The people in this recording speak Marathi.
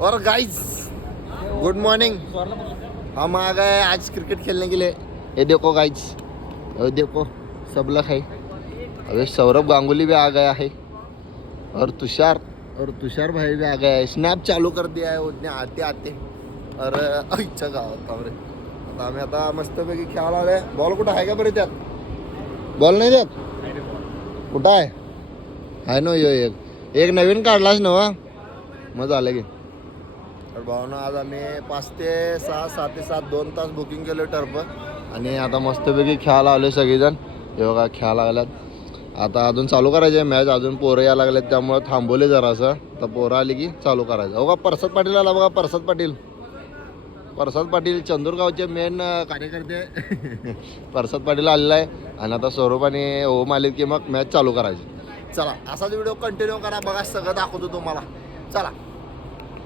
और गाइस गुड मॉर्निंग। हम आ गए आज क्रिकेट खेलने के लिए। ये देखो गाइस, ये देखो सब लोग है। अभी सौरभ गांगुली भी आ गया है और तुषार भाई भी आ गया है। स्नॅप चालू कर दिया है उसने आते आते। और इच्छा गावात रे आता आम्ही आता मस्तपैकी खेळायला आलोय। बॉल कुठं आहे का बरं त्यात? बॉल नाही त्यात? कुठं आहे ना? यो एक नवीन काढलाच ना मग झालं की। तर भावना आज आम्ही 5 ते 6 7 ते 7 2 तास बुकिंग केलं टर्फ आणि आता मस्तपैकी खेळायला आले सगळेजण। हे बघा खेळायला लागल्यात। आता अजून चालू करायचे मॅच, अजून पोरं यायला लागलेत त्यामुळे थांबवले जरासं। तर पोरं आली की चालू करायचं। बघा परसाद पाटील आला, बघा परसाद पाटील चंदूरगावचे मेन कार्यकर्ते परसाद पाटील आलेला आहे। आणि आता सौरभ आणि ओम आले की मग मॅच चालू करायची। चला असाच व्हिडिओ कंटिन्यू करा, बघा सगळं दाखवतो तुम्हाला। चला